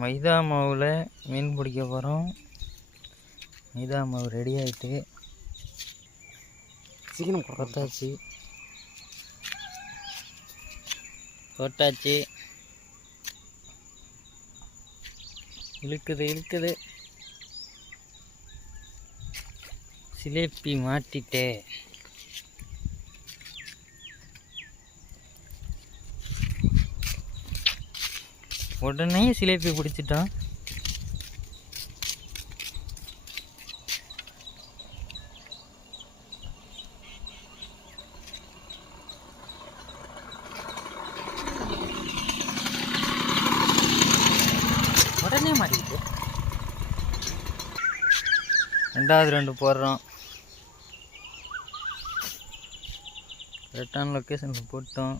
மைதா மாவில் மீன் பிடிக்க போகிறோம். மைதா மாவு ரெடி ஆகிட்டு சீக்கிரம் போட்டாச்சு. இழுக்குது. சிலேப்பி மாட்டிட்டே. உடனே சிலேப்பி பிடிச்சிட்டான். உடனே மாட்டிக்கிட்டு ரெண்டாவது 2 போடுறோம். கரெக்டான லொக்கேஷனில் போட்டோம்.